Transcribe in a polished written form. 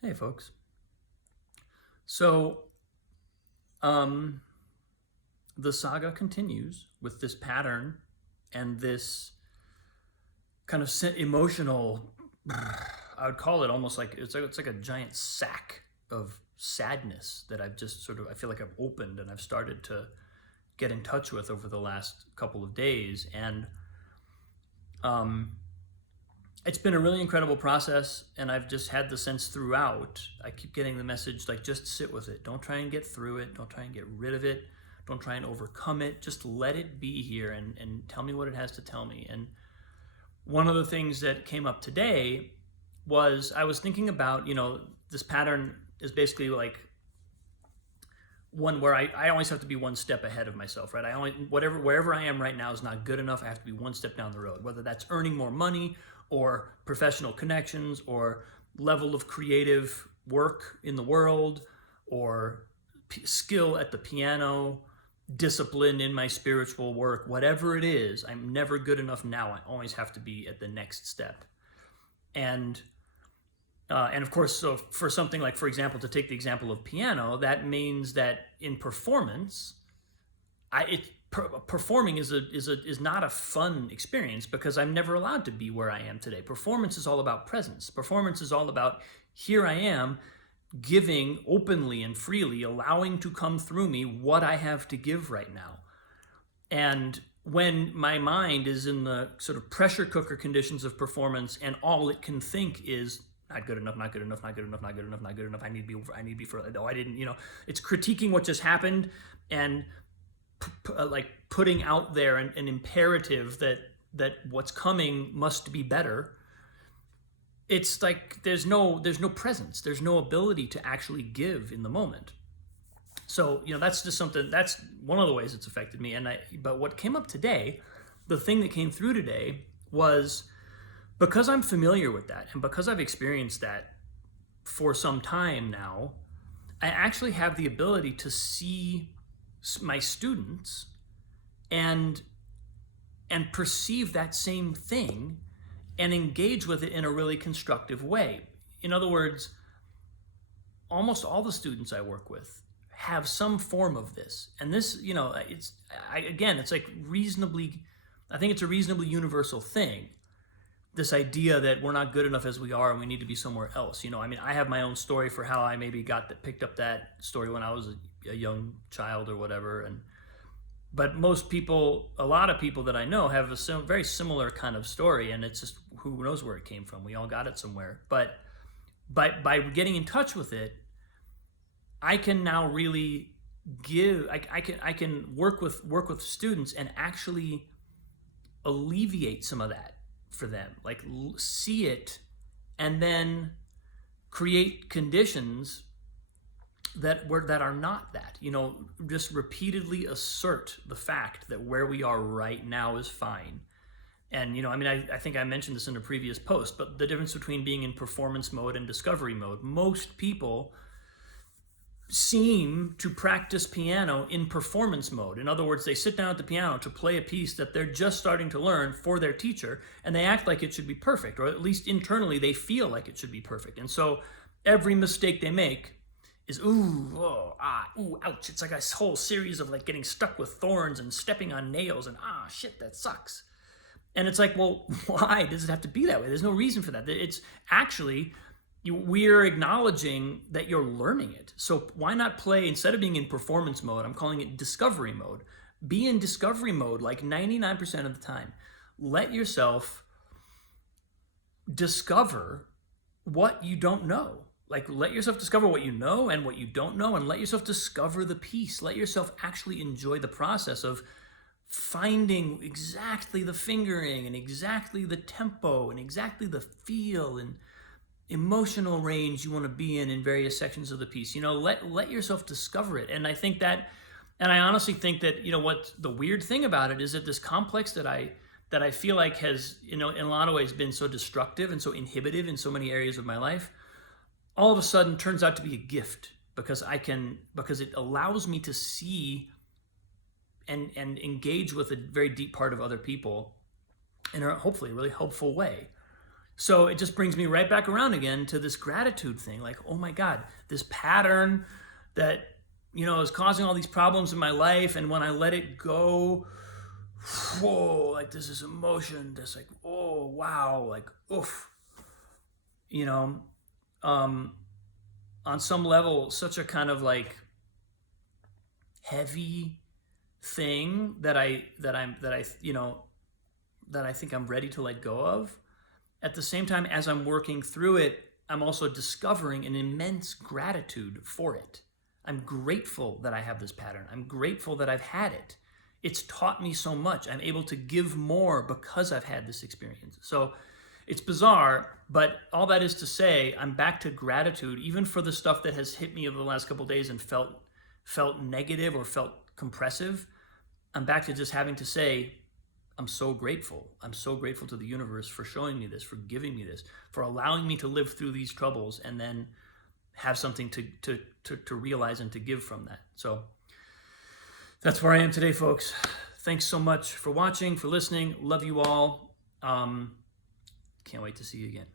Hey, folks. So, um, the saga continues with this pattern and this kind of emotional. I would call it almost like it's like a giant sack of sadness that I've just I feel like I've opened and I've started to get in touch with over the last couple of days, and um, it's been a really incredible process, and I've just had the sense throughout. I keep getting the message like, just sit with it. Don't try and get through it. Don't try and get rid of it. Don't try and overcome it. Just let it be here and tell me what it has to tell me. And one of the things that came up today was I was thinking about, this pattern is basically like one where I always have to be one step ahead of myself, right? Wherever I am right now is not good enough. I have to be one step down the road, whether that's earning more money or professional connections or level of creative work in the world or skill at the piano, discipline in my spiritual work, whatever it is. I'm never good enough now. I always have to be at the next step. And of course, so for something like, for example, to take the example of piano, that means that in performance, performing is not a fun experience because I'm never allowed to be where I am today. Performance is all about presence. Performance is all about, here I am, giving openly and freely, allowing to come through me what I have to give right now. And when my mind is in the sort of pressure cooker conditions of performance and all it can think is not good enough, not good enough, not good enough, not good enough, not good enough, I need to be for, no, I didn't, it's critiquing what just happened and like putting out there an imperative that what's coming must be better. It's like there's no presence, there's no ability to actually give in the moment. So that's just something, that's one of the ways it's affected me. But what came up today, the thing that came through today was, because I'm familiar with that and because I've experienced that for some time now, I actually have the ability to see my students and perceive that same thing and engage with it in a really constructive way. In other words, almost all the students I work with have some form of this. And this, it's like I think it's a reasonably universal thing. This idea that we're not good enough as we are and we need to be somewhere else. I have my own story for how I maybe picked up that story when I was a young child or whatever. But a lot of people that I know have a very similar kind of story, and it's just, who knows where it came from. We all got it somewhere. But by getting in touch with it, I can now really give. I can work with students and actually alleviate some of that for them, like see it and then create conditions that are not that, just repeatedly assert the fact that where we are right now is fine. And I think I mentioned this in a previous post, but the difference between being in performance mode and discovery mode, most people seem to practice piano in performance mode. In other words, they sit down at the piano to play a piece that they're just starting to learn for their teacher, and they act like it should be perfect, or at least internally they feel like it should be perfect. And so every mistake they make is ouch. It's like a whole series of like getting stuck with thorns and stepping on nails and shit, that sucks. And it's like, well, why does it have to be that way? There's no reason for that. It's actually, we're acknowledging that you're learning it. So why not play, instead of being in performance mode, I'm calling it discovery mode. Be in discovery mode like 99% of the time. Let yourself discover what you don't know. Like, let yourself discover what you know and what you don't know, and let yourself discover the piece. Let yourself actually enjoy the process of finding exactly the fingering and exactly the tempo and exactly the feel and emotional range you want to be in various sections of the piece. Let yourself discover it. And I think that, and I honestly think that, what the weird thing about it is that this complex that I feel like has, in a lot of ways been so destructive and so inhibitive in so many areas of my life, all of a sudden turns out to be a gift because it allows me to see and engage with a very deep part of other people in a hopefully really helpful way. So it just brings me right back around again to this gratitude thing. Like, oh my God, this pattern that, is causing all these problems in my life. And when I let it go, whoa, like this is emotion, this like, oh, wow, like, oof, on some level, such a kind of like heavy thing that I think I'm ready to let go of. At the same time, as I'm working through it, I'm also discovering an immense gratitude for it. I'm grateful that I have this pattern. I'm grateful that I've had it. It's taught me so much. I'm able to give more because I've had this experience. So it's bizarre, but all that is to say, I'm back to gratitude, even for the stuff that has hit me over the last couple of days and felt negative or felt compressive. I'm back to just having to say, I'm so grateful. I'm so grateful to the universe for showing me this, for giving me this, for allowing me to live through these troubles and then have something to realize and to give from that. So that's where I am today, folks. Thanks so much for watching, for listening. Love you all. Can't wait to see you again.